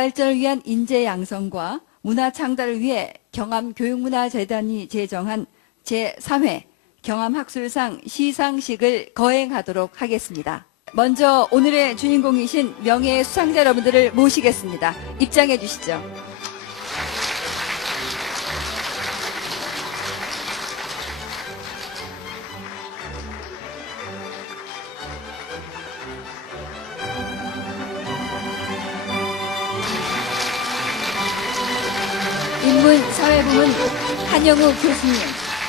발전을 위한 인재 양성과 문화 창달을 위해 경암교육문화재단이 제정한 제3회 경암학술상 시상식을 거행하도록 하겠습니다. 먼저 오늘의 주인공이신 명예 수상자 여러분들을 모시겠습니다. 입장해 주시죠. 인문사회부문 한영우 교수님,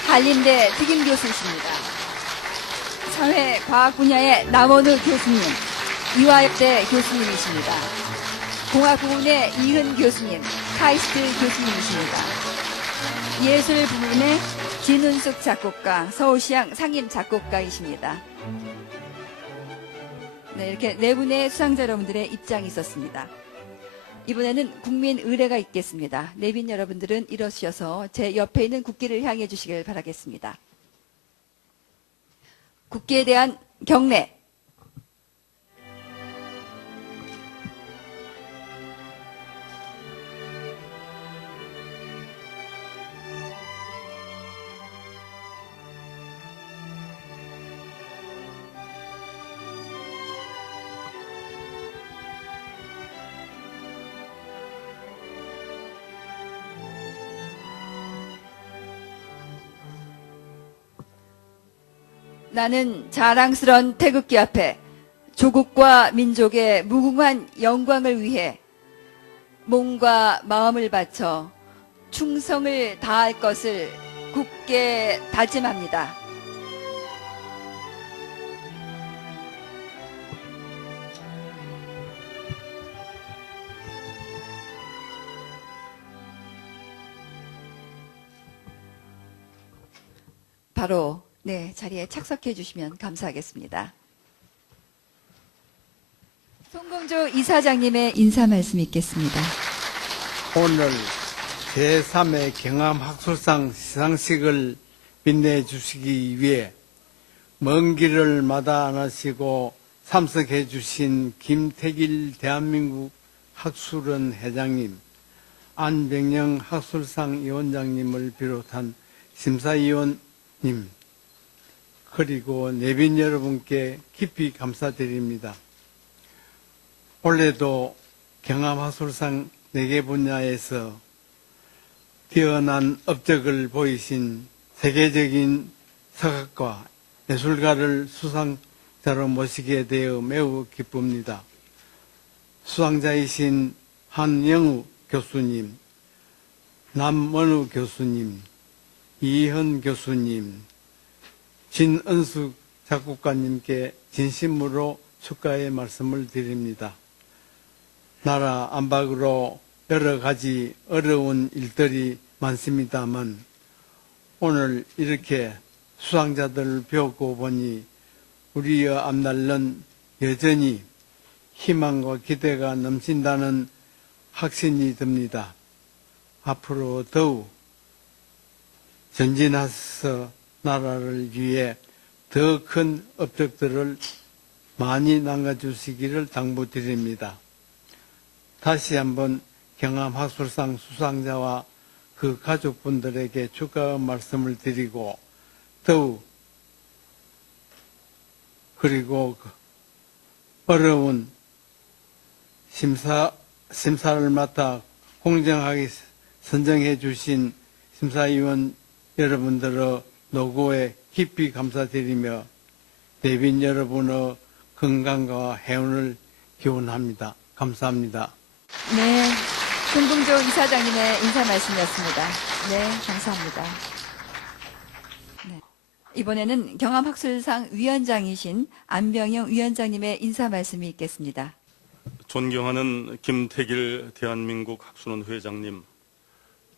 한림대 특임교수이십니다. 사회과학 분야의 남원우 교수님, 이화여대 교수님이십니다. 공학부문의 이흔 교수님, 카이스트 교수님이십니다. 예술 부문의 진운숙 작곡가, 서울시향 상임 작곡가이십니다. 네, 이렇게 네 분의 수상자 여러분들의 입장이 있었습니다. 이번에는 국민 의례가 있겠습니다. 내빈 여러분들은 일어서셔서 제 옆에 있는 국기를 향해 주시길 바라겠습니다. 국기에 대한 경례. 나는 자랑스런 태극기 앞에 조국과 민족의 무궁한 영광을 위해 몸과 마음을 바쳐 충성을 다할 것을 굳게 다짐합니다. 바로 네, 자리에 착석해 주시면 감사하겠습니다. 송공조 이사장님의 인사 말씀 있겠습니다. 오늘 제3회 경암학술상 시상식을 빛내주시기 위해 먼 길을 마다 안 하시고 참석해 주신 김태길 대한민국 학술원 회장님, 안병영 학술상 위원장님을 비롯한 심사위원님, 그리고 내빈 여러분께 깊이 감사드립니다. 올해도 경암학술상 4개 분야에서 뛰어난 업적을 보이신 세계적인 서각과 예술가를 수상자로 모시게 되어 매우 기쁩니다. 수상자이신 한영우 교수님, 남원우 교수님, 이현 교수님, 진은숙 작곡가님께 진심으로 축하의 말씀을 드립니다. 나라 안팎으로 여러 가지 어려운 일들이 많습니다만 오늘 이렇게 수상자들을 뵙고 보니 우리의 앞날은 여전히 희망과 기대가 넘친다는 확신이 듭니다. 앞으로 더욱 전진해서 나라를 위해 더 큰 업적들을 많이 남겨주시기를 당부드립니다. 다시 한번 경암학술상 수상자와 그 가족분들에게 축하 말씀을 드리고 더욱 그리고 어려운 심사를 맡아 공정하게 선정해 주신 심사위원 여러분들의 노고에 깊이 감사드리며 내빈 여러분의 건강과 행운을 기원합니다. 감사합니다. 네, 송공조 이사장님의 인사 말씀이었습니다. 네, 감사합니다. 네. 이번에는 경암학술상 위원장이신 안병영 위원장님의 인사 말씀이 있겠습니다. 존경하는 김태길 대한민국 학술원 회장님,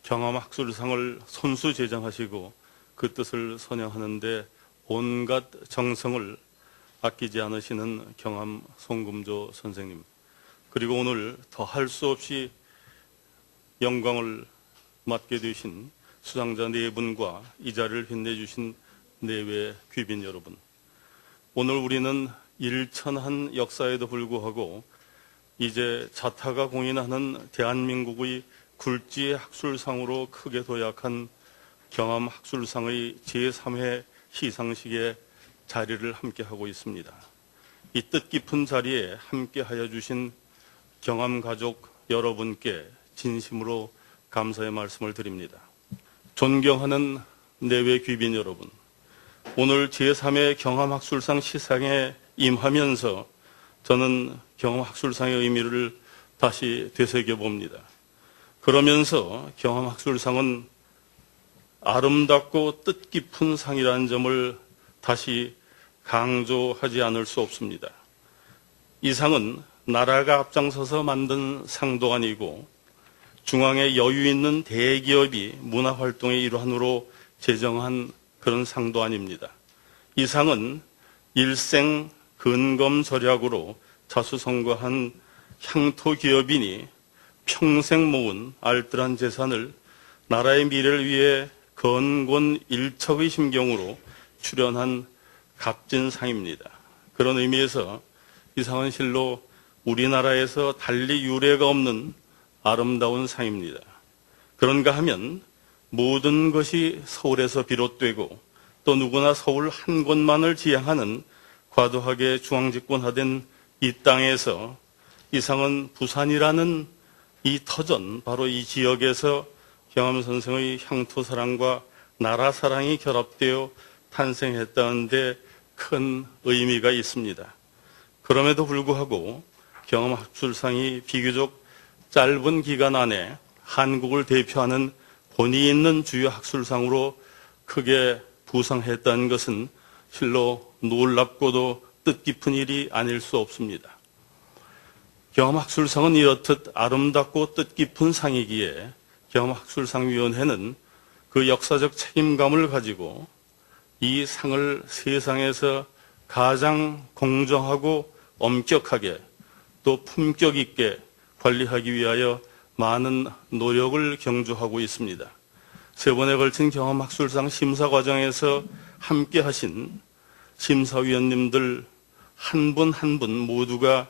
경암학술상을 손수 제정하시고 그 뜻을 선양하는데 온갖 정성을 아끼지 않으시는 경암 송금조 선생님, 그리고 오늘 더할 수 없이 영광을 맡게 되신 수상자 네 분과 이 자리를 빛내주신 내외 귀빈 여러분, 오늘 우리는 일천한 역사에도 불구하고 이제 자타가 공인하는 대한민국의 굴지의 학술상으로 크게 도약한 경암학술상의 제3회 시상식에 자리를 함께하고 있습니다. 이 뜻깊은 자리에 함께하여 주신 경암가족 여러분께 진심으로 감사의 말씀을 드립니다. 존경하는 내외 귀빈 여러분, 오늘 제3회 경암학술상 시상에 임하면서 저는 경암학술상의 의미를 다시 되새겨봅니다. 그러면서 경암학술상은 아름답고 뜻깊은 상이라는 점을 다시 강조하지 않을 수 없습니다. 이 상은 나라가 앞장서서 만든 상도 아니고 중앙에 여유 있는 대기업이 문화활동의 일환으로 제정한 그런 상도 아닙니다. 이 상은 일생 근검절약으로 자수성가한 향토 기업인이 평생 모은 알뜰한 재산을 나라의 미래를 위해 건곤일척의 심경으로 출연한 값진 상입니다. 그런 의미에서 이 상은 실로 우리나라에서 달리 유례가 없는 아름다운 상입니다. 그런가 하면 모든 것이 서울에서 비롯되고 또 누구나 서울 한 곳만을 지향하는 과도하게 중앙집권화된 이 땅에서 이 상은 부산이라는 이 터전, 바로 이 지역에서 경암 선생의 향토사랑과 나라사랑이 결합되어 탄생했다는 데 큰 의미가 있습니다. 그럼에도 불구하고 경암학술상이 비교적 짧은 기간 안에 한국을 대표하는 권위 있는 주요 학술상으로 크게 부상했다는 것은 실로 놀랍고도 뜻깊은 일이 아닐 수 없습니다. 경암학술상은 이렇듯 아름답고 뜻깊은 상이기에 경암학술상위원회는 그 역사적 책임감을 가지고 이 상을 세상에서 가장 공정하고 엄격하게 또 품격 있게 관리하기 위하여 많은 노력을 경주하고 있습니다. 세 번에 걸친 경암학술상 심사 과정에서 함께 하신 심사위원님들 한 분 한 분 모두가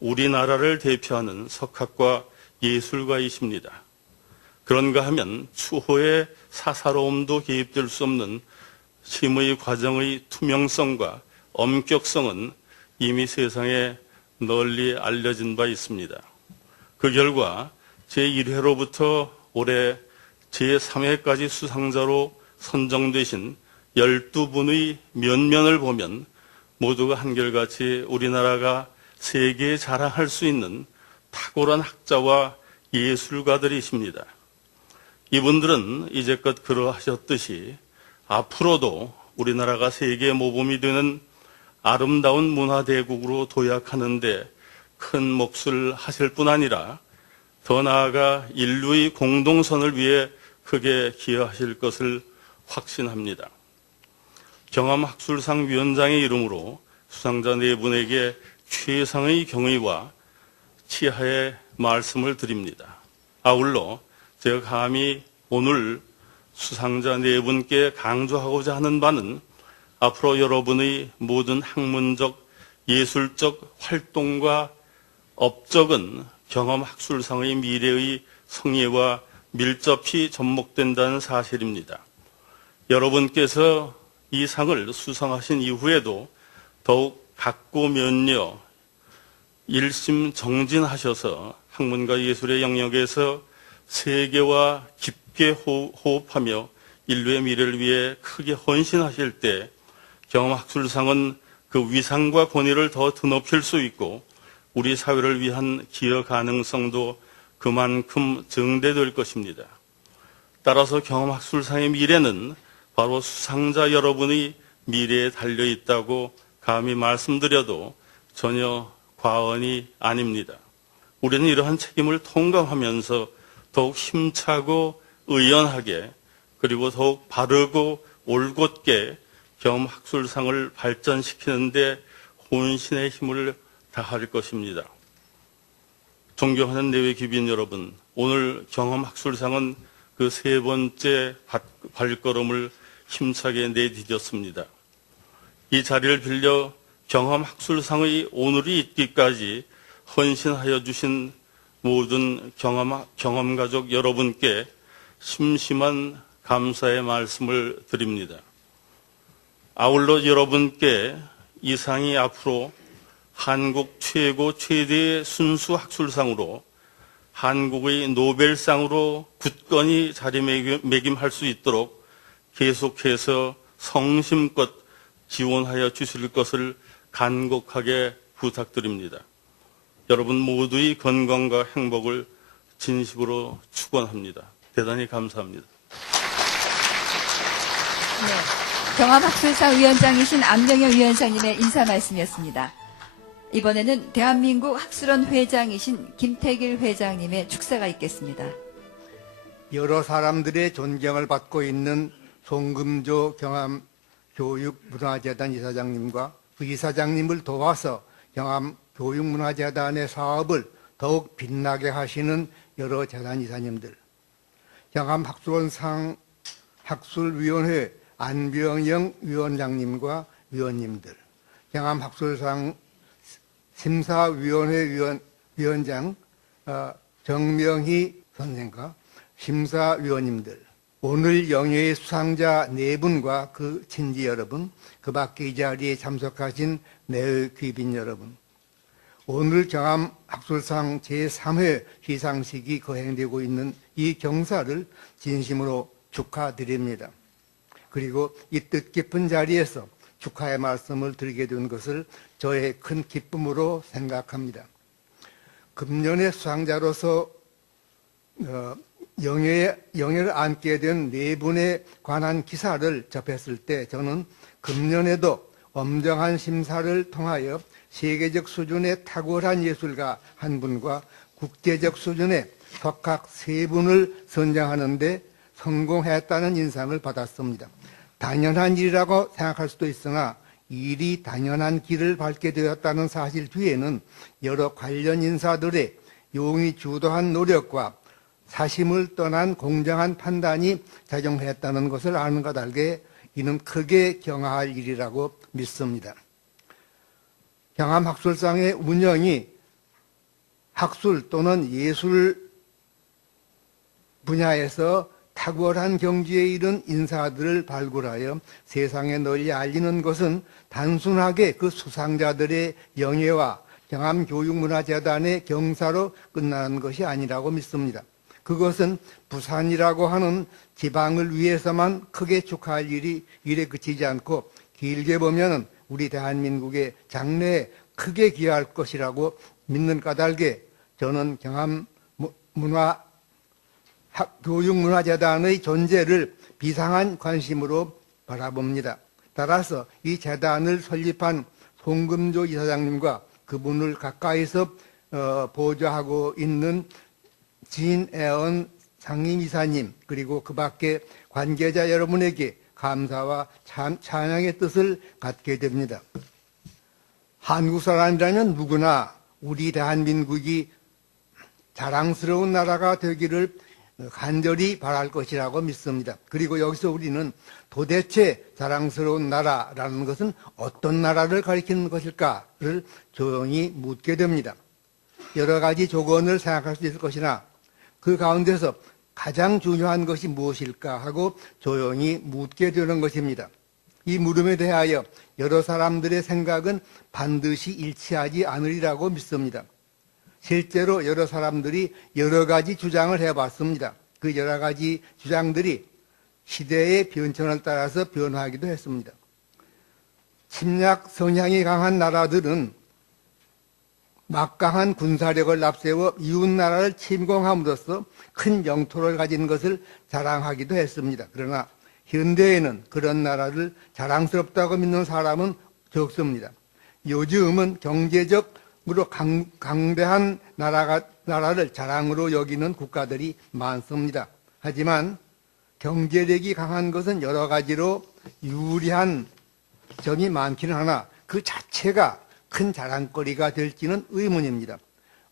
우리나라를 대표하는 석학과 예술가이십니다. 그런가 하면 추호의 사사로움도 개입될 수 없는 심의 과정의 투명성과 엄격성은 이미 세상에 널리 알려진 바 있습니다. 그 결과 제1회로부터 올해 제3회까지 수상자로 선정되신 12분의 면면을 보면 모두가 한결같이 우리나라가 세계에 자랑할 수 있는 탁월한 학자와 예술가들이십니다. 이분들은 이제껏 그러하셨듯이 앞으로도 우리나라가 세계 모범이 되는 아름다운 문화대국으로 도약하는 데 큰 몫을 하실 뿐 아니라 더 나아가 인류의 공동선을 위해 크게 기여하실 것을 확신합니다. 경암학술상 위원장의 이름으로 수상자 네 분에게 최상의 경의와 치하의 말씀을 드립니다. 아울러 제가 감히 오늘 수상자 네 분께 강조하고자 하는 바는 앞으로 여러분의 모든 학문적, 예술적 활동과 업적은 경암학술상의 미래의 성예와 밀접히 접목된다는 사실입니다. 여러분께서 이 상을 수상하신 이후에도 더욱 각고 면려 일심정진하셔서 학문과 예술의 영역에서 세계와 깊게 호흡하며 인류의 미래를 위해 크게 헌신하실 때 경암학술상은 그 위상과 권위를 더 드높일 수 있고 우리 사회를 위한 기여 가능성도 그만큼 증대될 것입니다. 따라서 경암학술상의 미래는 바로 수상자 여러분의 미래에 달려 있다고 감히 말씀드려도 전혀 과언이 아닙니다. 우리는 이러한 책임을 통감하면서 더욱 힘차고 의연하게 그리고 더욱 바르고 올곧게 경암학술상을 발전시키는 데 혼신의 힘을 다할 것입니다. 존경하는 내외 귀빈 여러분, 오늘 경암학술상은 그 세 번째 발걸음을 힘차게 내디뎠습니다. 이 자리를 빌려 경암학술상의 오늘이 있기까지 헌신하여 주신 모든 경험가족 여러분께 심심한 감사의 말씀을 드립니다. 아울러 여러분께 이 상이 앞으로 한국 최대의 순수 학술상으로 한국의 노벨상으로 굳건히 자리매김할 수 있도록 계속해서 성심껏 지원하여 주실 것을 간곡하게 부탁드립니다. 여러분 모두의 건강과 행복을 진심으로 축원합니다. 대단히 감사합니다. 네, 경암학술상 위원장이신 안명영 위원장님의 인사 말씀이었습니다. 이번에는 대한민국 학술원 회장이신 김태길 회장님의 축사가 있겠습니다. 여러 사람들의 존경을 받고 있는 송금조 경암교육문화재단 이사장님과 그 이사장님을 도와서 경암교육문화재단의 사업을 더욱 빛나게 하시는 여러 재단 이사님들, 경암학술원상 학술위원회 안병영 위원장님과 위원님들, 경암학술상 심사위원회 위원장 정명희 선생과 심사위원님들, 오늘 영예의 수상자 4분과 그 친지 여러분, 그 밖에 이 자리에 참석하신 내외 귀빈 여러분, 오늘 경암학술상 제3회 시상식이 거행되고 있는 이 경사를 진심으로 축하드립니다. 그리고 이 뜻깊은 자리에서 축하의 말씀을 드리게 된 것을 저의 큰 기쁨으로 생각합니다. 금년의 수상자로서 영예를 안게 된 4분에 관한 기사를 접했을 때 저는 금년에도 엄정한 심사를 통하여 세계적 수준의 탁월한 예술가 1분과 국제적 수준의 석학 3분을 선정하는 데 성공했다는 인상을 받았습니다. 당연한 일이라고 생각할 수도 있으나 일이 당연한 길을 밟게 되었다는 사실 뒤에는 여러 관련 인사들의 용이 주도한 노력과 사심을 떠난 공정한 판단이 작용했다는 것을 아는 것 알게 이는 크게 경하할 일이라고 믿습니다. 경암학술상의 운영이 학술 또는 예술 분야에서 탁월한 경지에 이른 인사들을 발굴하여 세상에 널리 알리는 것은 단순하게 그 수상자들의 영예와 경암교육문화재단의 경사로 끝나는 것이 아니라고 믿습니다. 그것은 부산이라고 하는 지방을 위해서만 크게 축하할 일에 그치지 않고 길게 보면 우리 대한민국의 장래에 크게 기여할 것이라고 믿는 까닭에 저는 교육문화재단의 존재를 비상한 관심으로 바라봅니다. 따라서 이 재단을 설립한 송금조 이사장님과 그분을 가까이서 보좌하고 있는 진애언 상임이사님, 그리고 그 밖에 관계자 여러분에게 감사와 찬양의 뜻을 갖게 됩니다. 한국 사람이라면 누구나 우리 대한민국이 자랑스러운 나라가 되기를 간절히 바랄 것이라고 믿습니다. 그리고 여기서 우리는 도대체 자랑스러운 나라라는 것은 어떤 나라를 가리키는 것일까를 조용히 묻게 됩니다. 여러 가지 조건을 생각할 수 있을 것이나 그 가운데서 가장 중요한 것이 무엇일까 하고 조용히 묻게 되는 것입니다. 이 물음에 대하여 여러 사람들의 생각은 반드시 일치하지 않으리라고 믿습니다. 실제로 여러 사람들이 여러 가지 주장을 해봤습니다. 그 여러 가지 주장들이 시대의 변천을 따라서 변화하기도 했습니다. 침략 성향이 강한 나라들은 막강한 군사력을 앞세워 이웃나라를 침공함으로써 큰 영토를 가진 것을 자랑하기도 했습니다. 그러나 현대에는 그런 나라를 자랑스럽다고 믿는 사람은 적습니다. 요즘은 경제적으로 강대한 나라를 자랑으로 여기는 국가들이 많습니다. 하지만 경제력이 강한 것은 여러 가지로 유리한 점이 많기는 하나 그 자체가 큰 자랑거리가 될지는 의문입니다.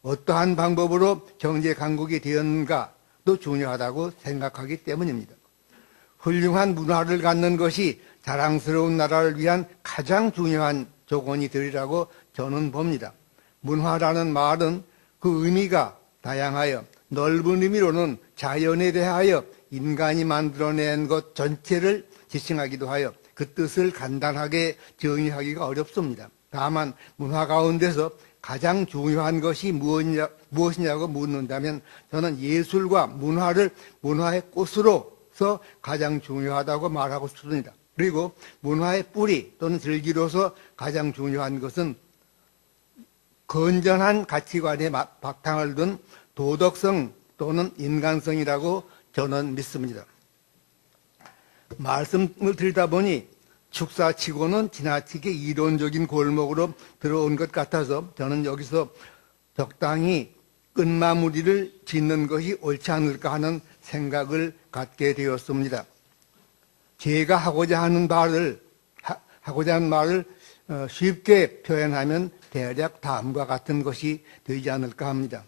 어떠한 방법으로 경제 강국이 되었는가도 중요하다고 생각하기 때문입니다. 훌륭한 문화를 갖는 것이 자랑스러운 나라를 위한 가장 중요한 조건이 되리라고 저는 봅니다. 문화라는 말은 그 의미가 다양하여 넓은 의미로는 자연에 대하여 인간이 만들어낸 것 전체를 지칭하기도 하여 그 뜻을 간단하게 정의하기가 어렵습니다. 다만 문화 가운데서 가장 중요한 것이 무엇이냐고 묻는다면 저는 예술과 문화를 문화의 꽃으로서 가장 중요하다고 말하고 싶습니다. 그리고 문화의 뿌리 또는 들기로서 가장 중요한 것은 건전한 가치관에 바탕을 둔 도덕성 또는 인간성이라고 저는 믿습니다. 말씀을 드리다 보니 축사치고는 지나치게 이론적인 골목으로 들어온 것 같아서 저는 여기서 적당히 끝마무리를 짓는 것이 옳지 않을까 하는 생각을 갖게 되었습니다. 제가 하고자 하는 말을 쉽게 표현하면 대략 다음과 같은 것이 되지 않을까 합니다.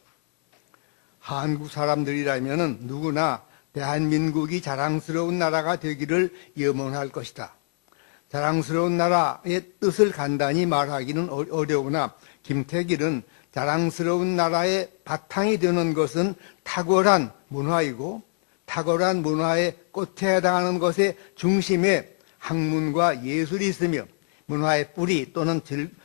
한국 사람들이라면 누구나 대한민국이 자랑스러운 나라가 되기를 염원할 것이다. 자랑스러운 나라의 뜻을 간단히 말하기는 어려우나 김택일은 자랑스러운 나라의 바탕이 되는 것은 탁월한 문화이고 탁월한 문화의 꽃에 해당하는 것의 중심에 학문과 예술이 있으며 문화의 뿌리 또는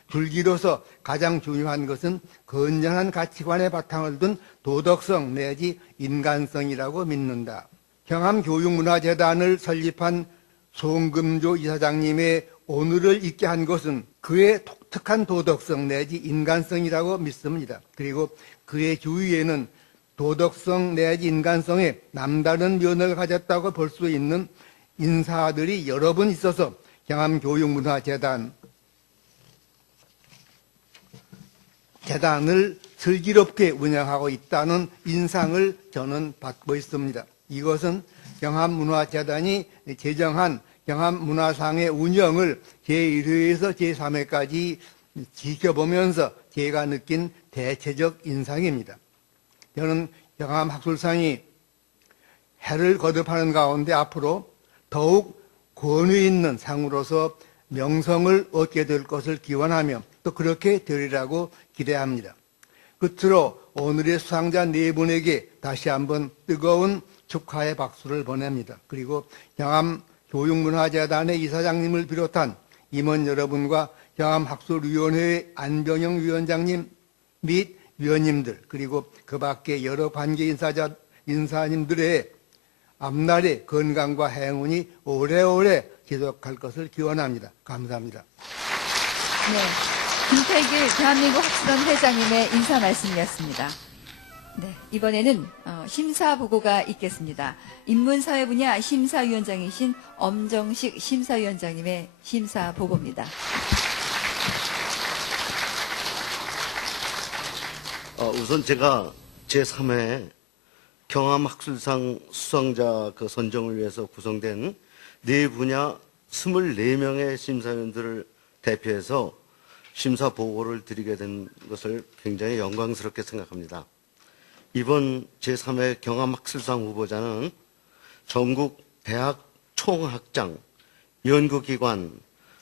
줄기로서 가장 중요한 것은 건전한 가치관의 바탕을 둔 도덕성 내지 인간성이라고 믿는다. 경암교육문화재단을 설립한 송금조 이사장님의 오늘을 있게 한 것은 그의 독특한 도덕성 내지 인간성이라고 믿습니다. 그리고 그의 주위에는 도덕성 내지 인간성에 남다른 면을 가졌다고 볼 수 있는 인사들이 여러 분 있어서 경암교육문화재단을 슬기롭게 운영하고 있다는 인상을 저는 받고 있습니다. 이것은 경암문화재단이 제정한 경암문화상의 운영을 제1회에서 제3회까지 지켜보면서 제가 느낀 대체적 인상입니다. 저는 경암학술상이 해를 거듭하는 가운데 앞으로 더욱 권위 있는 상으로서 명성을 얻게 될 것을 기원하며 또 그렇게 되리라고 기대합니다. 끝으로 오늘의 수상자 네 분에게 다시 한번 뜨거운 축하의 박수를 보냅니다. 그리고 경암교육문화재단의 이사장님을 비롯한 임원 여러분과 경암학술위원회의 안병영 위원장님 및 위원님들 그리고 그 밖에 여러 관계 인사님들의 앞날의 건강과 행운이 오래오래 지속할 것을 기원합니다. 감사합니다. 네, 김택일 대한민국 학술원 회장님의 인사 말씀이었습니다. 네, 이번에는 심사보고가 있겠습니다. 인문사회 분야 심사위원장이신 엄정식 심사위원장님의 심사보고입니다. 우선 제가 제3회 경암학술상 수상자 선정을 위해서 구성된 네 분야 24명의 심사위원들을 대표해서 심사 보고를 드리게 된 것을 굉장히 영광스럽게 생각합니다. 이번 제3회 경암학술상 후보자는 전국 대학 총학장, 연구기관,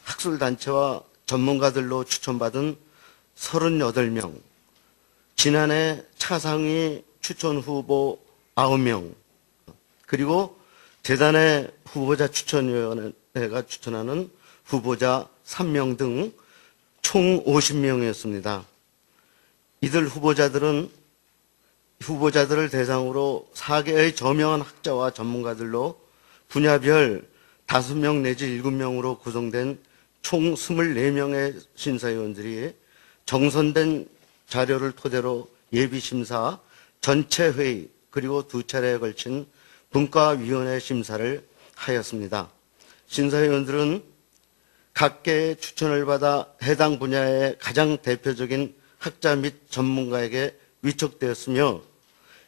학술단체와 전문가들로 추천받은 38명, 지난해 차상위 추천 후보 9명, 그리고 재단의 후보자 추천위원회가 추천하는 후보자 3명 등 총 50명이었습니다. 이들 후보자들을 대상으로 4개의 저명한 학자와 전문가들로 분야별 5명 내지 7명으로 구성된 총 24명의 심사위원들이 정선된 자료를 토대로 예비심사, 전체 회의, 그리고 2차례에 걸친 분과위원회 심사를 하였습니다. 심사위원들은 각계의 추천을 받아 해당 분야의 가장 대표적인 학자 및 전문가에게 위촉되었으며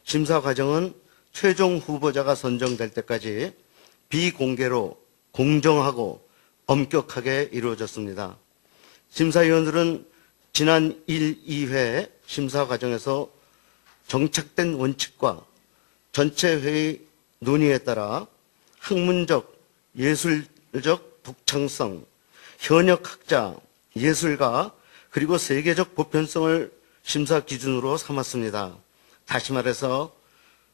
심사 과정은 최종 후보자가 선정될 때까지 비공개로 공정하고 엄격하게 이루어졌습니다. 심사위원들은 지난 1, 2회 심사 과정에서 정착된 원칙과 전체 회의 논의에 따라 학문적, 예술적 독창성, 현역 학자, 예술가, 그리고 세계적 보편성을 심사 기준으로 삼았습니다. 다시 말해서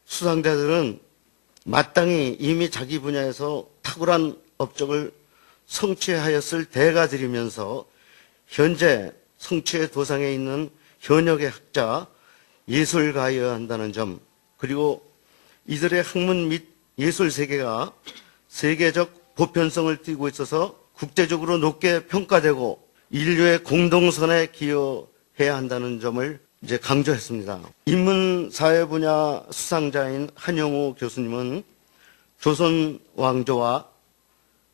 수상자들은 마땅히 이미 자기 분야에서 탁월한 업적을 성취하였을 대가들이면서 현재 성취의 도상에 있는 현역의 학자, 예술가여야 한다는 점, 그리고 이들의 학문 및 예술 세계가 세계적 보편성을 띠고 있어서 국제적으로 높게 평가되고 인류의 공동선에 기여해야 한다는 점을 이제 강조했습니다. 인문사회 분야 수상자인 한영우 교수님은 조선 왕조와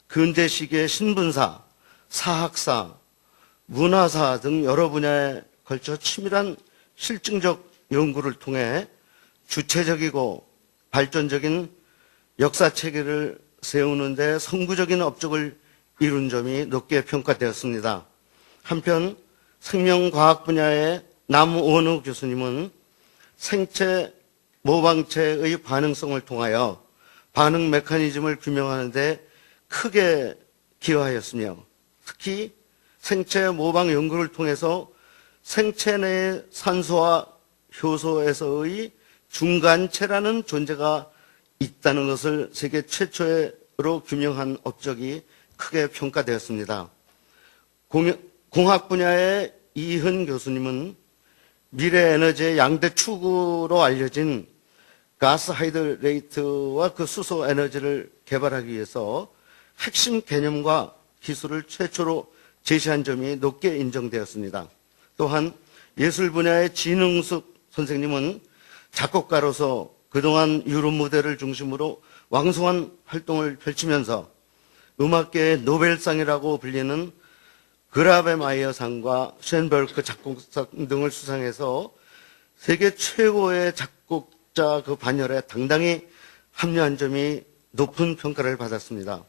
근대 시기의 신분사, 사학사, 문화사 등 여러 분야에 걸쳐 치밀한 실증적 연구를 통해 주체적이고 발전적인 역사 체계를 세우는 데 선구적인 업적을 이룬 점이 높게 평가되었습니다. 한편 생명과학 분야의 남원우 교수님은 생체 모방체의 반응성을 통하여 반응 메커니즘을 규명하는 데 크게 기여하였으며 특히 생체 모방 연구를 통해서 생체 내의 산소와 효소에서의 중간체라는 존재가 있다는 것을 세계 최초로 규명한 업적이 크게 평가되었습니다. 공학 분야의 이흔 교수님은 미래 에너지의 양대 축으로 알려진 가스 하이드레이트와 그 수소 에너지를 개발하기 위해서 핵심 개념과 기술을 최초로 제시한 점이 높게 인정되었습니다. 또한 예술 분야의 진흥숙 선생님은 작곡가로서 그동안 유럽 무대를 중심으로 왕성한 활동을 펼치면서 음악계의 노벨상이라고 불리는 그라베마이어상과 쉔베르크 작곡상 등을 수상해서 세계 최고의 작곡자 그 반열에 당당히 합류한 점이 높은 평가를 받았습니다.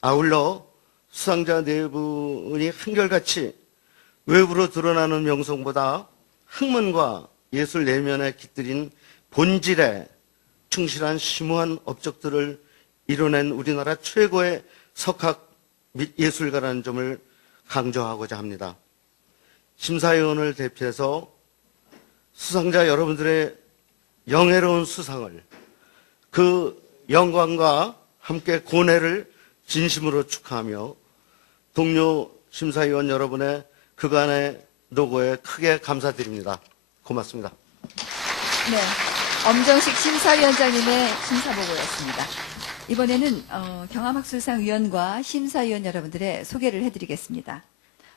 아울러 수상자 네 분이 한결같이 외부로 드러나는 명성보다 학문과 예술 내면에 깃들인 본질에 충실한 심오한 업적들을 이뤄낸 우리나라 최고의 석학 및 예술가라는 점을 강조하고자 합니다. 심사위원을 대표해서 수상자 여러분들의 영예로운 수상을 그 영광과 함께 고뇌를 진심으로 축하하며 동료 심사위원 여러분의 그간의 노고에 크게 감사드립니다. 고맙습니다. 네, 엄정식 심사위원장님의 심사보고였습니다. 이번에는 경암학술상 위원과 심사위원 여러분들의 소개를 해드리겠습니다.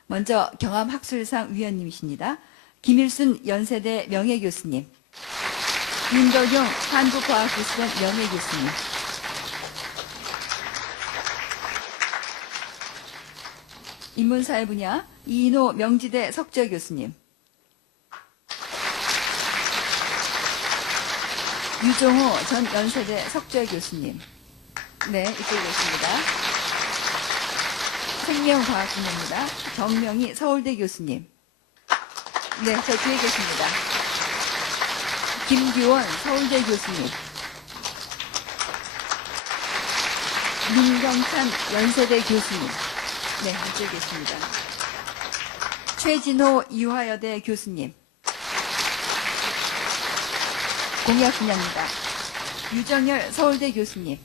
먼저 경암학술상 위원님이십니다. 김일순 연세대 명예교수님, 윤덕용 한국과학기술원 명예교수님, 인문사회 분야 이인호 명지대 석좌교수님, 유종호 전 연세대 석좌교수님, 네, 이쪽에 계십니다. 생명과학 분야입니다. 정명희 서울대 교수님, 네, 저 뒤에 계십니다. 김규원 서울대 교수님, 민경찬 연세대 교수님, 네, 이쪽에 계십니다. 최진호 이화여대 교수님, 공약 분야입니다. 유정열 서울대 교수님,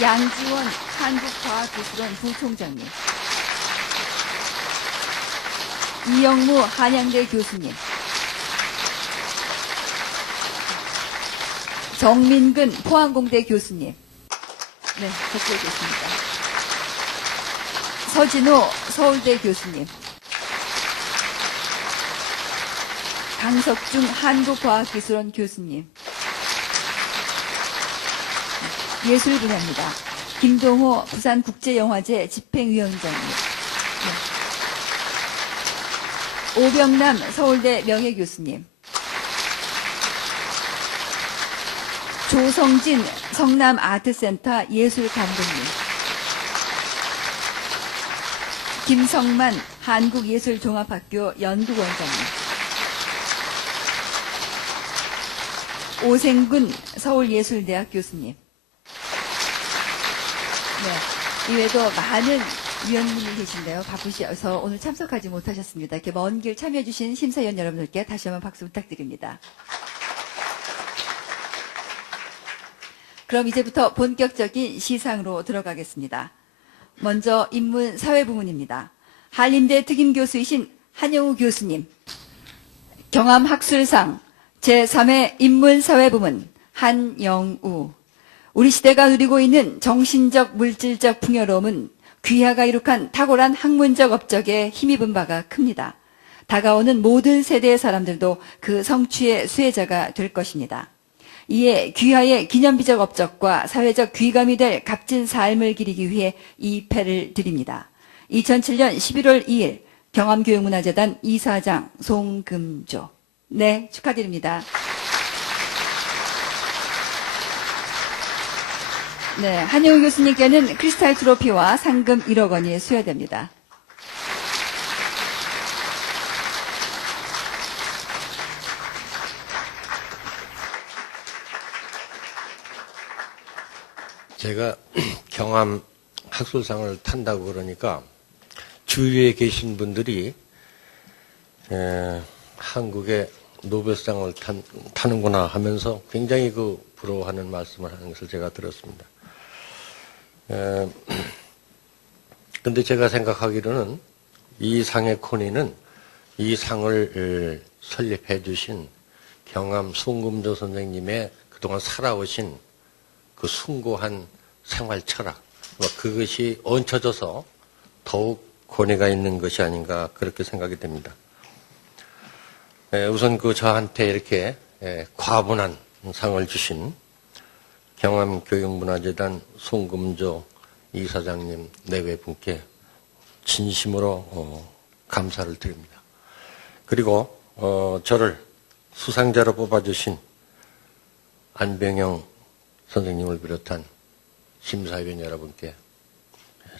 양지원 한국과학기술원 부총장님, 이영무 한양대 교수님, 정민근 포항공대 교수님, 네, 저쪽에 계십니다. 서진호 서울대 교수님, 강석중 한국과학기술원 교수님, 예술 분야입니다. 김동호 부산국제영화제 집행위원장님, 네. 오병남 서울대 명예교수님, 조성진 성남아트센터 예술감독님, 김성만 한국예술종합학교 연구원장님, 오생근 서울예술대학 교수님, 네, 이외에도 많은 위원님이 계신데요. 바쁘셔서 오늘 참석하지 못하셨습니다. 이렇게 먼 길 참여해주신 심사위원 여러분들께 다시 한번 박수 부탁드립니다. 그럼 이제부터 본격적인 시상으로 들어가겠습니다. 먼저 인문 사회 부문입니다. 한림대 특임교수이신 한영우 교수님, 경암학술상 제3회 인문사회 부문 한영우. 우리 시대가 누리고 있는 정신적 물질적 풍요로움은 귀하가 이룩한 탁월한 학문적 업적에 힘입은 바가 큽니다. 다가오는 모든 세대의 사람들도 그 성취의 수혜자가 될 것입니다. 이에 귀하의 기념비적 업적과 사회적 귀감이 될 값진 삶을 기리기 위해 이 패를 드립니다. 2007년 11월 2일 경암교육문화재단 이사장 송금조. 네, 축하드립니다. 네, 한영우 교수님께는 크리스탈 트로피와 상금 1억 원이 수여됩니다. 제가 경암 학술상을 탄다고 그러니까 주위에 계신 분들이 한국의 노벨상을 타는구나 하면서 굉장히 그 부러워하는 말씀을 하는 것을 제가 들었습니다. 근데 제가 생각하기로는 이 상의 권위는 이 상을 설립해 주신 경암 송금조 선생님의 그동안 살아오신 그 숭고한 생활 철학, 그것이 얹혀져서 더욱 권위가 있는 것이 아닌가 그렇게 생각이 됩니다. 우선 그 저한테 이렇게 과분한 상을 주신 경암교육문화재단 송금조 이사장님 내외분께 진심으로 감사를 드립니다. 그리고 저를 수상자로 뽑아주신 안병영 선생님을 비롯한 심사위원 여러분께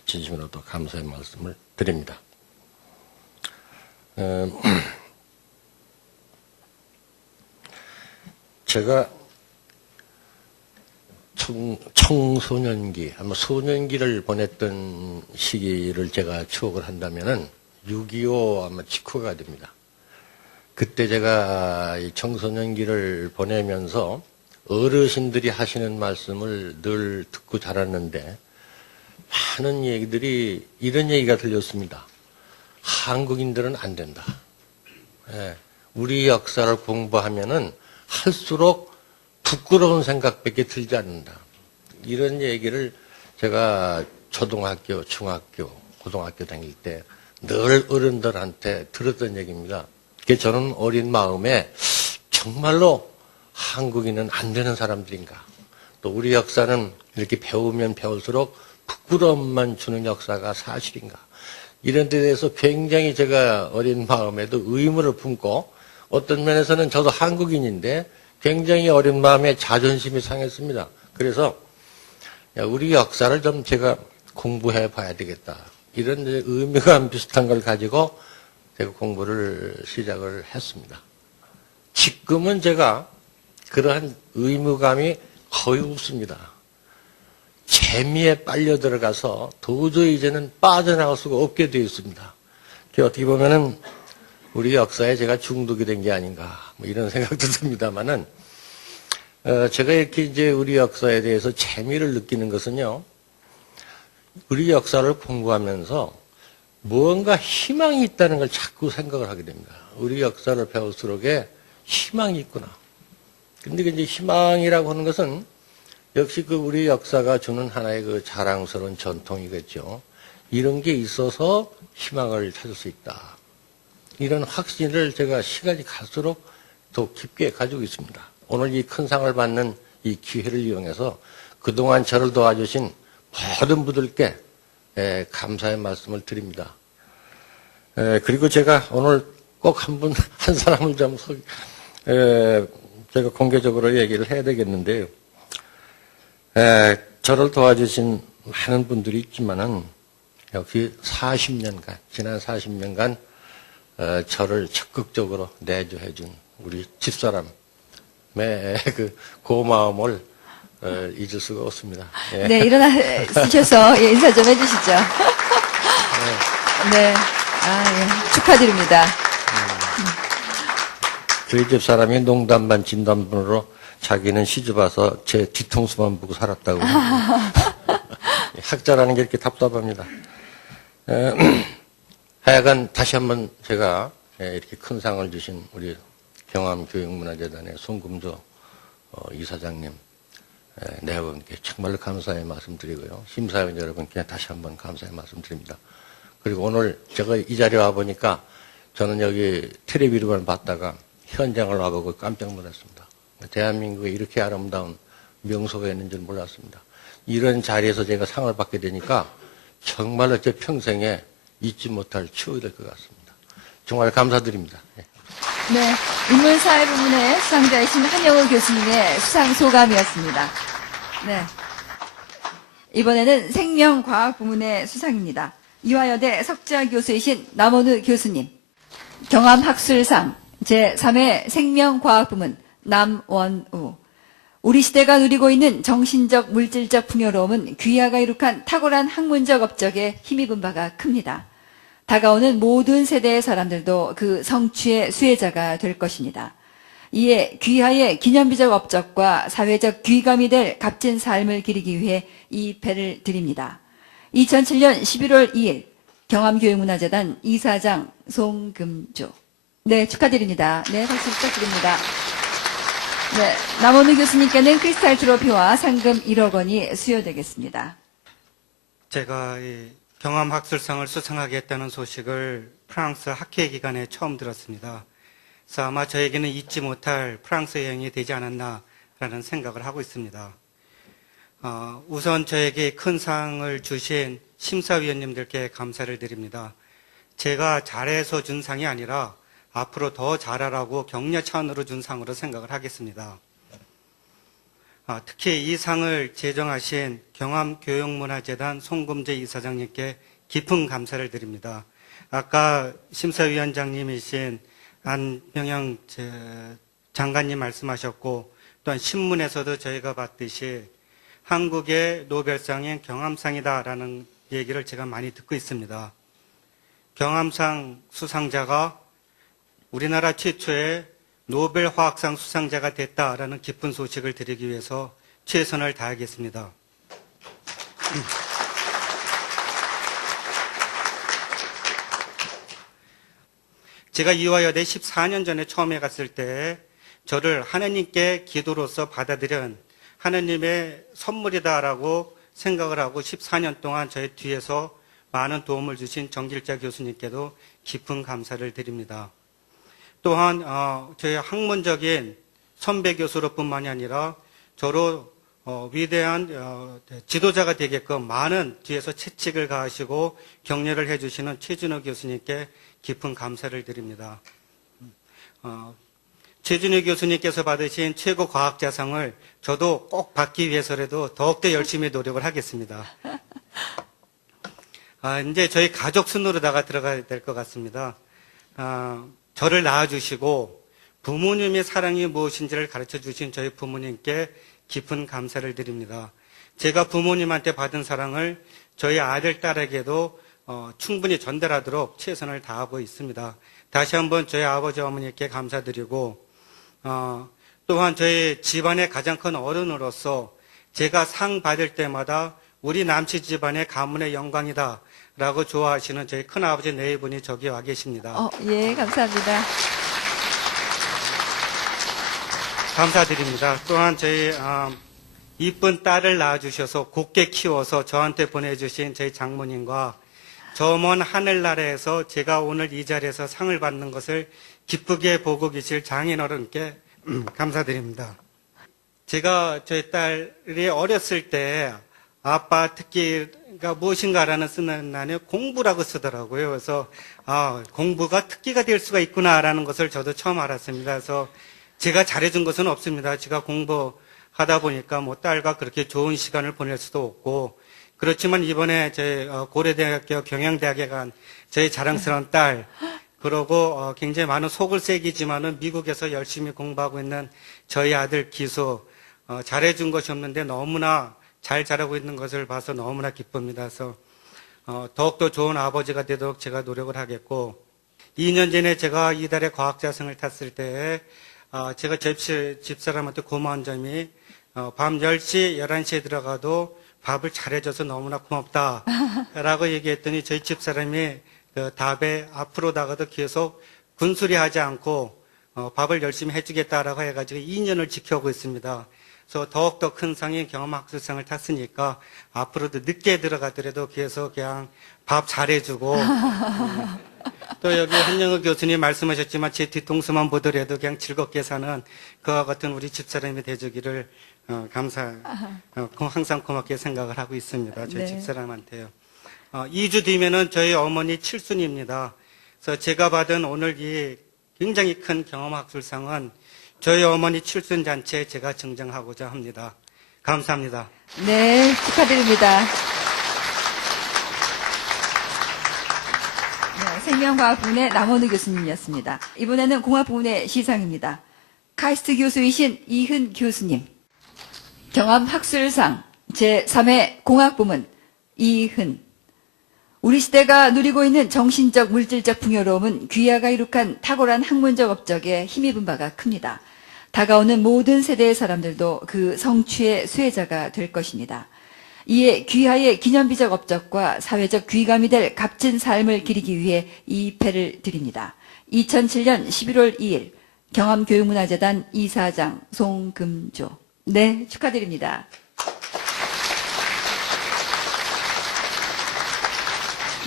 진심으로 또 감사의 말씀을 드립니다. 제가 청소년기, 아마 소년기를 보냈던 시기를 제가 추억을 한다면은 6.25 아마 직후가 됩니다. 그때 제가 이 청소년기를 보내면서 어르신들이 하시는 말씀을 늘 듣고 자랐는데 많은 얘기들이 이런 얘기가 들렸습니다. 한국인들은 안 된다. 우리 역사를 공부하면은 할수록 부끄러운 생각밖에 들지 않는다. 이런 얘기를 제가 초등학교, 중학교, 고등학교 다닐 때 늘 어른들한테 들었던 얘기입니다. 그게 저는 어린 마음에 정말로 한국인은 안 되는 사람들인가. 또 우리 역사는 이렇게 배우면 배울수록 부끄러움만 주는 역사가 사실인가. 이런 데 대해서 굉장히 제가 어린 마음에도 의문을 품고 어떤 면에서는 저도 한국인인데 굉장히 어린 마음에 자존심이 상했습니다. 그래서 우리 역사를 좀 제가 공부해 봐야 되겠다. 이런 의미감 비슷한 걸 가지고 제가 공부를 시작을 했습니다. 지금은 제가 그러한 의무감이 거의 없습니다. 재미에 빨려 들어가서 도저히 이제는 빠져나갈 수가 없게 되어 있습니다. 어떻게 보면은 우리 역사에 제가 중독이 된 게 아닌가, 뭐 이런 생각도 듭니다만은, 제가 이렇게 이제 우리 역사에 대해서 재미를 느끼는 것은요, 우리 역사를 공부하면서 무언가 희망이 있다는 걸 자꾸 생각을 하게 됩니다. 우리 역사를 배울수록에 희망이 있구나. 근데 이제 희망이라고 하는 것은 역시 그 우리 역사가 주는 하나의 그 자랑스러운 전통이겠죠. 이런 게 있어서 희망을 찾을 수 있다. 이런 확신을 제가 시간이 갈수록 더 깊게 가지고 있습니다. 오늘 이 큰 상을 받는 이 기회를 이용해서 그동안 저를 도와주신 모든 분들께 감사의 말씀을 드립니다. 그리고 제가 오늘 꼭 한 사람을 좀 제가 공개적으로 얘기를 해야 되겠는데요. 저를 도와주신 많은 분들이 있지만은 역시 지난 40년간 저를 적극적으로 내조해준 우리 집사람의 그 고마움을 잊을 수가 없습니다. 네, 일어나시셔서 인사 좀 해주시죠. 네. 축하드립니다. 저희 집 사람이 농담 반 진담으로 자기는 시집 와서 제 뒤통수만 보고 살았다고. 학자라는 게 이렇게 답답합니다. 하여간 다시 한번 제가 이렇게 큰 상을 주신 우리 경암교육문화재단의 송금조 이사장님, 네 분께 정말로 감사의 말씀드리고요. 심사위원 여러분께 다시 한번 감사의 말씀드립니다. 그리고 오늘 제가 이 자리에 와보니까 저는 여기 텔레비전을 봤다가 현장을 와보고 깜짝 놀랐습니다. 대한민국에 이렇게 아름다운 명소가 있는 줄 몰랐습니다. 이런 자리에서 제가 상을 받게 되니까 정말로 제 평생에 잊지 못할 추억이 될 것 같습니다. 정말 감사드립니다. 네. 인문사회 부문의 수상자이신 한영우 교수님의 수상 소감이었습니다. 네. 이번에는 생명과학 부문의 수상입니다. 이화여대 석좌 교수이신 남원우 교수님. 경암학술상 제3회 생명과학 부문 남원우. 우리 시대가 누리고 있는 정신적, 물질적 풍요로움은 귀하가 이룩한 탁월한 학문적 업적에 힘입은 바가 큽니다. 다가오는 모든 세대의 사람들도 그 성취의 수혜자가 될 것입니다. 이에 귀하의 기념비적 업적과 사회적 귀감이 될 값진 삶을 기리기 위해 이 배를 드립니다. 2007년 11월 2일 경암교육문화재단 이사장 송금조. 네, 축하드립니다. 네, 박수 부탁드립니다. 네, 남원우 교수님께는 크리스탈 트로피와 상금 1억 원이 수여되겠습니다. 제가 이 경암학술상을 수상하게 했다는 소식을 프랑스 학회 기간에 처음 들었습니다. 그래서 아마 저에게는 잊지 못할 프랑스 여행이 되지 않았나라는 생각을 하고 있습니다. 우선 저에게 큰 상을 주신 심사위원님들께 감사를 드립니다. 제가 잘해서 준 상이 아니라 앞으로 더 잘하라고 격려 차원으로 준 상으로 생각을 하겠습니다. 특히 이 상을 제정하신 경암교육문화재단 송금조 이사장님께 깊은 감사를 드립니다. 아까 심사위원장님이신 안병영 장관님 말씀하셨고 또한 신문에서도 저희가 봤듯이 한국의 노벨상인 경암상이다라는 얘기를 제가 많이 듣고 있습니다. 경암상 수상자가 우리나라 최초의 노벨 화학상 수상자가 됐다라는 기쁜 소식을 드리기 위해서 최선을 다하겠습니다. 제가 이화여대 14년 전에 처음에 갔을 때 저를 하나님께 기도로서 받아들인 하나님의 선물이다라고 생각을 하고 14년 동안 저의 뒤에서 많은 도움을 주신 정길자 교수님께도 깊은 감사를 드립니다. 또한 저희 학문적인 선배 교수로뿐만이 아니라 저로 위대한 지도자가 되게끔 많은 뒤에서 채찍을 가하시고 격려를 해주시는 최준호 교수님께 깊은 감사를 드립니다. 최준호 교수님께서 받으신 최고 과학자상을 저도 꼭 받기 위해서라도 더욱더 열심히 노력을 하겠습니다. 이제 저희 가족 순으로다가 들어가야 될 것 같습니다. 저를 낳아주시고 부모님의 사랑이 무엇인지를 가르쳐 주신 저희 부모님께 깊은 감사를 드립니다. 제가 부모님한테 받은 사랑을 저희 아들, 딸에게도 충분히 전달하도록 최선을 다하고 있습니다. 다시 한번 저희 아버지, 어머니께 감사드리고 또한 저희 집안의 가장 큰 어른으로서 제가 상 받을 때마다 우리 남씨 집안의 가문의 영광이다 라고 좋아하시는 저희 큰아버지 네 분이 저기 와 계십니다. 예, 감사합니다. 감사드립니다. 또한 저희 이쁜 딸을 낳아주셔서 곱게 키워서 저한테 보내주신 저희 장모님과 저 먼 하늘나라에서 제가 오늘 이 자리에서 상을 받는 것을 기쁘게 보고 계실 장인어른께 감사드립니다. 제가 저희 딸이 어렸을 때 아빠 특기가 무엇인가라는 쓰는 난에 공부라고 쓰더라고요. 그래서 공부가 특기가 될 수가 있구나라는 것을 저도 처음 알았습니다. 그래서 제가 잘해준 것은 없습니다. 제가 공부하다 보니까 뭐 딸과 그렇게 좋은 시간을 보낼 수도 없고 그렇지만 이번에 제 고려대학교 경영대학에 간 저희 자랑스러운 딸 그러고 굉장히 많은 속을 새기지만은 미국에서 열심히 공부하고 있는 저희 아들 기수 잘해준 것이 없는데 너무나 잘 자라고 있는 것을 봐서 너무나 기쁩니다. 그래서 더욱더 좋은 아버지가 되도록 제가 노력을 하겠고 2년 전에 제가 이달의 과학자상을 탔을 때 제가 집사람한테 고마운 점이 밤 10시, 11시에 들어가도 밥을 잘해줘서 너무나 고맙다라고 얘기했더니 저희 집사람이 그 답에 앞으로다가도 계속 군수리하지 않고 밥을 열심히 해주겠다라고 해가지고 2년을 지켜오고 있습니다. 그래서 더욱더 큰 상인 경험학술상을 탔으니까 앞으로도 늦게 들어가더라도 계속 그냥 밥 잘해주고 또 여기 한영호 교수님 말씀하셨지만 제 뒤통수만 보더라도 그냥 즐겁게 사는 그와 같은 우리 집사람이 되주기를 항상 고맙게 생각을 하고 있습니다. 저희 네. 집사람한테요. 2주 뒤면은 저희 어머니 칠순입니다. 그래서 제가 받은 오늘 이 굉장히 큰 경험학술상은 저희 어머니 칠순 잔치에 제가 증정하고자 합니다. 감사합니다. 네, 축하드립니다. 네, 생명과학부문의 남원우 교수님이었습니다. 이번에는 공학부문의 시상입니다. 카이스트 교수이신 이흔 교수님, 경험학술상 제3회 공학부문 이흔. 우리 시대가 누리고 있는 정신적, 물질적 풍요로움은 귀하가 이룩한 탁월한 학문적 업적에 힘입은 바가 큽니다. 다가오는 모든 세대의 사람들도 그 성취의 수혜자가 될 것입니다. 이에 귀하의 기념비적 업적과 사회적 귀감이 될 값진 삶을 기리기 위해 이 패를 드립니다. 2007년 11월 2일 경암교육문화재단 이사장 송금조. 네, 축하드립니다.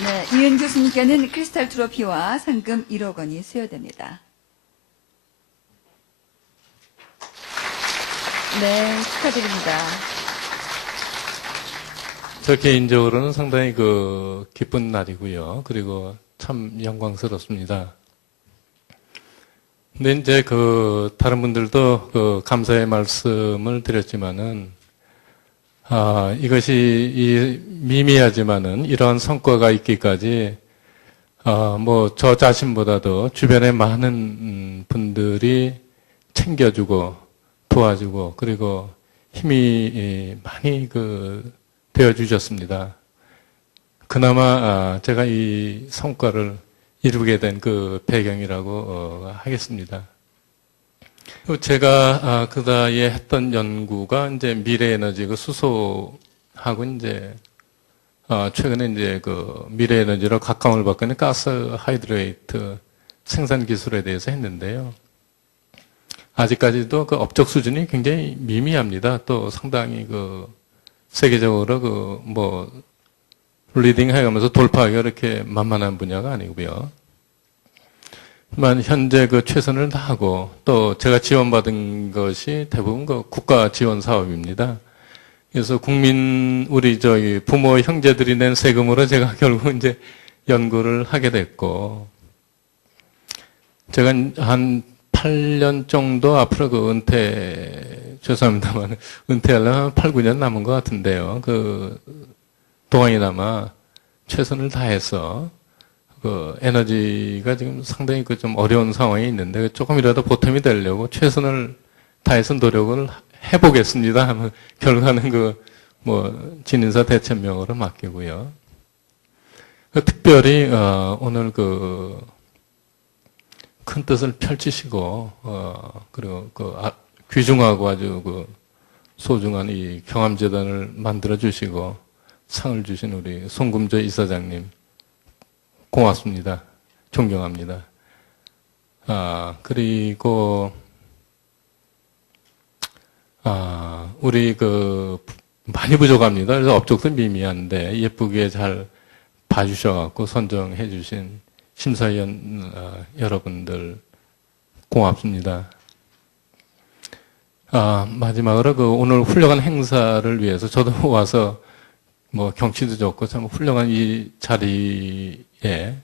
네, 이은 교수님께는 크리스탈 트로피와 상금 1억 원이 수여됩니다. 네, 축하드립니다. 저 개인적으로는 상당히 기쁜 날이고요. 그리고 참 영광스럽습니다. 근데 이제 다른 분들도 감사의 말씀을 드렸지만은, 이것이 미미하지만은 이러한 성과가 있기까지, 저 자신보다도 주변에 많은 분들이 챙겨주고 도와주고 그리고 힘이 많이 되어주셨습니다. 그나마 제가 이 성과를 이루게 된 배경이라고 하겠습니다. 제가 그 나이에 했던 연구가 이제 미래 에너지 수소하고 이제 최근에 이제 미래 에너지로 각광을 받고 있는 가스 하이드레이트 생산 기술에 대해서 했는데요. 아직까지도 업적 수준이 굉장히 미미합니다. 또 상당히 세계적으로 리딩 해가면서 돌파하기가 그렇게 만만한 분야가 아니고요. 하지만 현재 최선을 다하고 또 제가 지원받은 것이 대부분 국가 지원 사업입니다. 그래서 우리 부모 형제들이 낸 세금으로 제가 결국 이제 연구를 하게 됐고, 제가 한 8년 정도 앞으로 죄송합니다만, 은퇴하려면 8, 9년 남은 것 같은데요. 동안이나마 최선을 다해서, 에너지가 지금 상당히 좀 어려운 상황에 있는데, 조금이라도 보탬이 되려고 최선을 다해서 노력을 해보겠습니다 하면, 결과는 진인사 대천명으로 맡기고요. 특별히, 오늘 큰 뜻을 펼치시고, 그리고 귀중하고 아주 소중한 이 경암재단을 만들어주시고, 상을 주신 우리 송금조 이사장님, 고맙습니다. 존경합니다. 그리고, 우리 많이 부족합니다. 그래서 업적도 미미한데, 예쁘게 잘 봐주셔갖고 선정해주신 심사위원 여러분들 고맙습니다. 마지막으로 오늘 훌륭한 행사를 위해서 저도 와서 경치도 좋고 참 훌륭한 이 자리에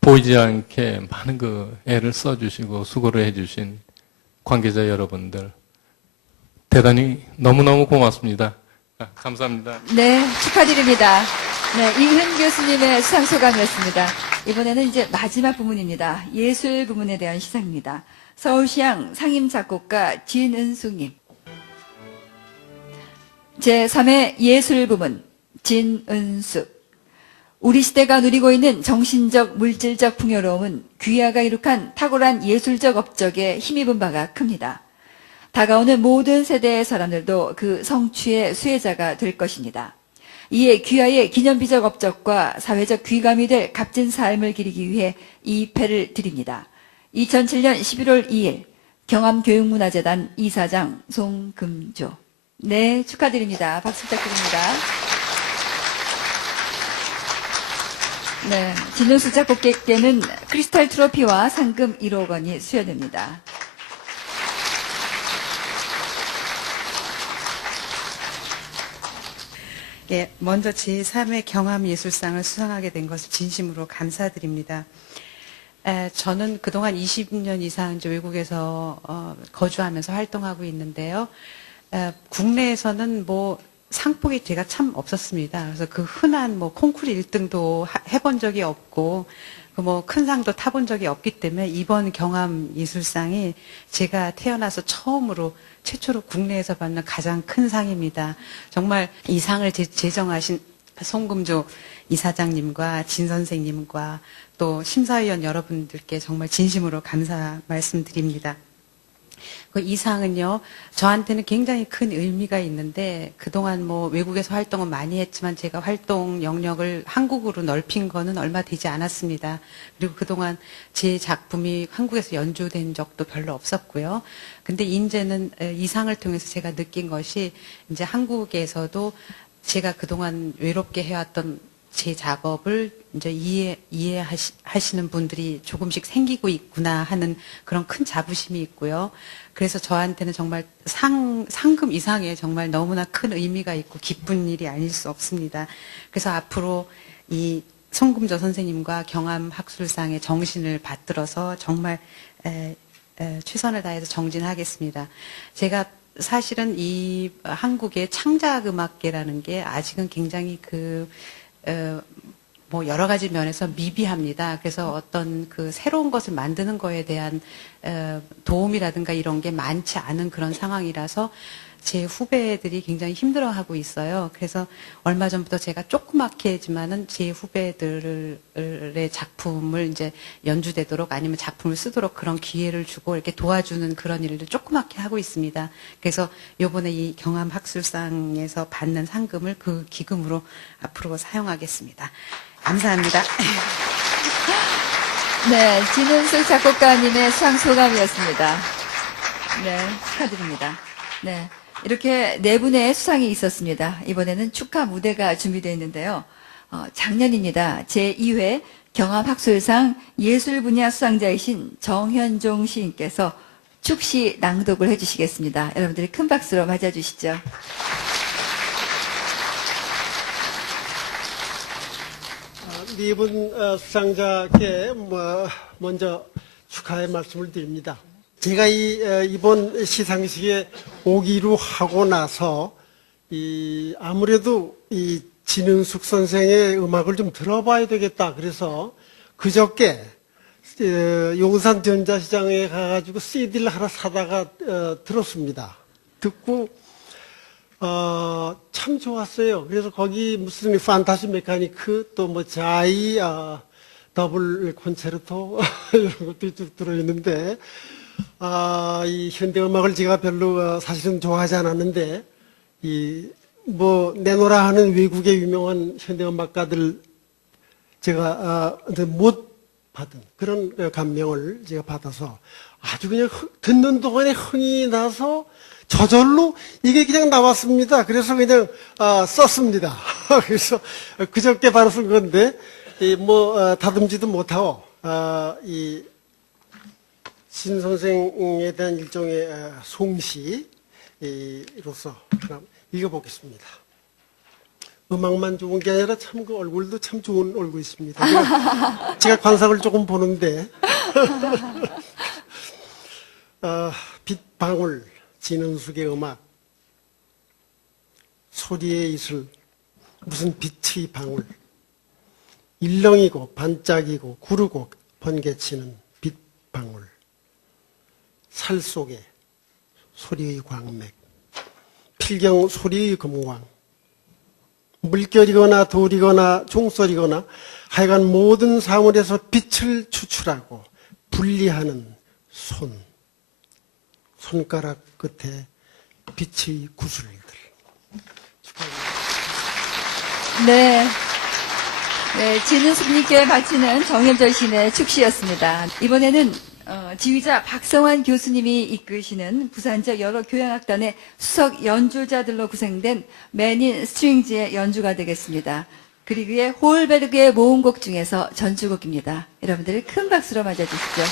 보이지 않게 많은 애를 써주시고 수고를 해주신 관계자 여러분들 대단히 너무너무 고맙습니다. 감사합니다. 네, 축하드립니다. 네, 이흔 교수님의 수상 소감이었습니다. 이번에는 이제 마지막 부문입니다. 예술 부문에 대한 시상입니다. 서울시향 상임작곡가 진은숙님. 제3회 예술 부문 진은숙. 우리 시대가 누리고 있는 정신적, 물질적 풍요로움은 귀하가 이룩한 탁월한 예술적 업적에 힘입은 바가 큽니다. 다가오는 모든 세대의 사람들도 그 성취의 수혜자가 될 것입니다. 이에 귀하의 기념비적 업적과 사회적 귀감이 될 값진 삶을 기리기 위해 이 패를 드립니다. 2007년 11월 2일 경암교육문화재단 이사장 송금조. 네, 축하드립니다. 박수 부탁드립니다. 네, 진흥수 작곡객께는 크리스탈 트로피와 상금 1억 원이 수여됩니다. 예, 먼저 제3회 경암예술상을 수상하게 된 것을 진심으로 감사드립니다. 저는 그동안 20년 이상 이제 외국에서 거주하면서 활동하고 있는데요. 국내에서는 뭐 상복이 제가 참 없었습니다. 그래서 그 흔한 뭐 콩쿠르 1등도 해본 적이 없고 뭐 큰 상도 타본 적이 없기 때문에 이번 경암예술상이 제가 태어나서 최초로 국내에서 받는 가장 큰 상입니다. 정말 이 상을 제정하신 송금조 이사장님과 진 선생님과 또 심사위원 여러분들께 정말 진심으로 감사 말씀드립니다. 이 상은요, 저한테는 굉장히 큰 의미가 있는데, 그동안 뭐 외국에서 활동은 많이 했지만 제가 활동 영역을 한국으로 넓힌 거는 얼마 되지 않았습니다. 그리고 그동안 제 작품이 한국에서 연주된 적도 별로 없었고요. 근데 이제는 이 상을 통해서 제가 느낀 것이 이제 한국에서도 제가 그동안 외롭게 해왔던 제 작업을 이제 이해하시는 분들이 조금씩 생기고 있구나 하는 그런 큰 자부심이 있고요. 그래서 저한테는 정말 상금 이상의 정말 너무나 큰 의미가 있고 기쁜 일이 아닐 수 없습니다. 그래서 앞으로 이 송금조 선생님과 경암학술상의 정신을 받들어서 정말 최선을 다해서 정진하겠습니다. 제가 사실은 이 한국의 창작음악계라는 게 아직은 굉장히 뭐 여러 가지 면에서 미비합니다. 그래서 어떤 그 새로운 것을 만드는 거에 대한 도움이라든가 이런 게 많지 않은 그런 상황이라서 제 후배들이 굉장히 힘들어하고 있어요. 그래서 얼마 전부터 제가 조그맣게지만은 제 후배들의 작품을 이제 연주되도록 아니면 작품을 쓰도록 그런 기회를 주고 이렇게 도와주는 그런 일을 조그맣게 하고 있습니다. 그래서 요번에 이 경암학술상에서 받는 상금을 그 기금으로 앞으로 사용하겠습니다. 감사합니다. 네, 진흥수 작곡가님의 수상 소감이었습니다. 네, 축하드립니다. 네, 이렇게 네 분의 수상이 있었습니다. 이번에는 축하 무대가 준비되어 있는데요. 작년입니다. 제2회 경암학술상 예술 분야 수상자이신 정현종 시인께서 축시 낭독을 해주시겠습니다. 여러분들이 큰 박수로 맞아주시죠. 네 분 수상자께 먼저 축하의 말씀을 드립니다. 제가 이번 시상식에 오기로 하고 나서 아무래도 이 진흥숙 선생의 음악을 좀 들어봐야 되겠다. 그래서 그저께 용산 전자시장에 가가지고 CD를 하나 사다가 들었습니다. 듣고 참 좋았어요. 그래서 거기 무슨 판타지 메카니크 또 뭐 자이 더블 콘체르토 이런 것도 쭉 들어있는데 이 현대음악을 제가 별로 사실은 좋아하지 않았는데 뭐 내노라 하는 외국의 유명한 현대음악가들 제가 못 받은 그런 감명을 제가 받아서 아주 그냥 듣는 동안에 흥이 나서 저절로 이게 그냥 나왔습니다. 그래서 그냥 썼습니다. 그래서 그저께 바로 쓴 건데 뭐 다듬지도 못하고 이 신 선생에 대한 일종의 송시로서 읽어보겠습니다. 음악만 좋은 게 아니라 참 그 얼굴도 참 좋은 얼굴이십니다. 제가 관상을 조금 보는데 빛방울 진흥숙의 음악 소리의 이슬 무슨 빛의 방울 일렁이고 반짝이고 구르고 번개치는 빛방울 살 속에 소리의 광맥 필경 소리의 금광 물결이거나 돌이거나 종소리거나 하여간 모든 사물에서 빛을 추출하고 분리하는 손가락 끝에 빛의 구슬들. 네. 네, 지는 숲님께 바치는 정현절 시인의 축시였습니다. 이번에는 지휘자 박성환 교수님이 이끄시는 부산적 여러 교향악단의 수석 연주자들로 구성된 맨인 스트링즈의 연주가 되겠습니다. 그리그의 홀베르그의 모음곡 중에서 전주곡입니다. 여러분들 큰 박수로 맞아주시죠.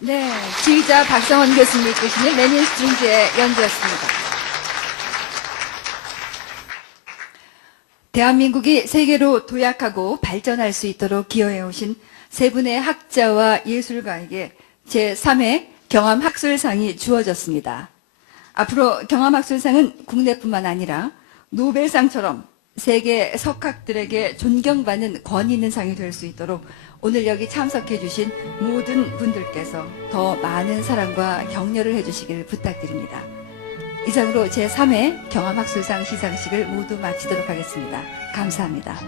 네, 지휘자 박성원 교수님이 이끄시는 맨인 스트링즈의 연주였습니다. 대한민국이 세계로 도약하고 발전할 수 있도록 기여해 오신 세 분의 학자와 예술가에게 제3회 경암학술상이 주어졌습니다. 앞으로 경암학술상은 국내뿐만 아니라 노벨상처럼 세계 석학들에게 존경받는 권위 있는 상이 될 수 있도록 오늘 여기 참석해 주신 모든 분들께서 더 많은 사랑과 격려를 해주시길 부탁드립니다. 이상으로 제3회 경암학술상 시상식을 모두 마치도록 하겠습니다. 감사합니다.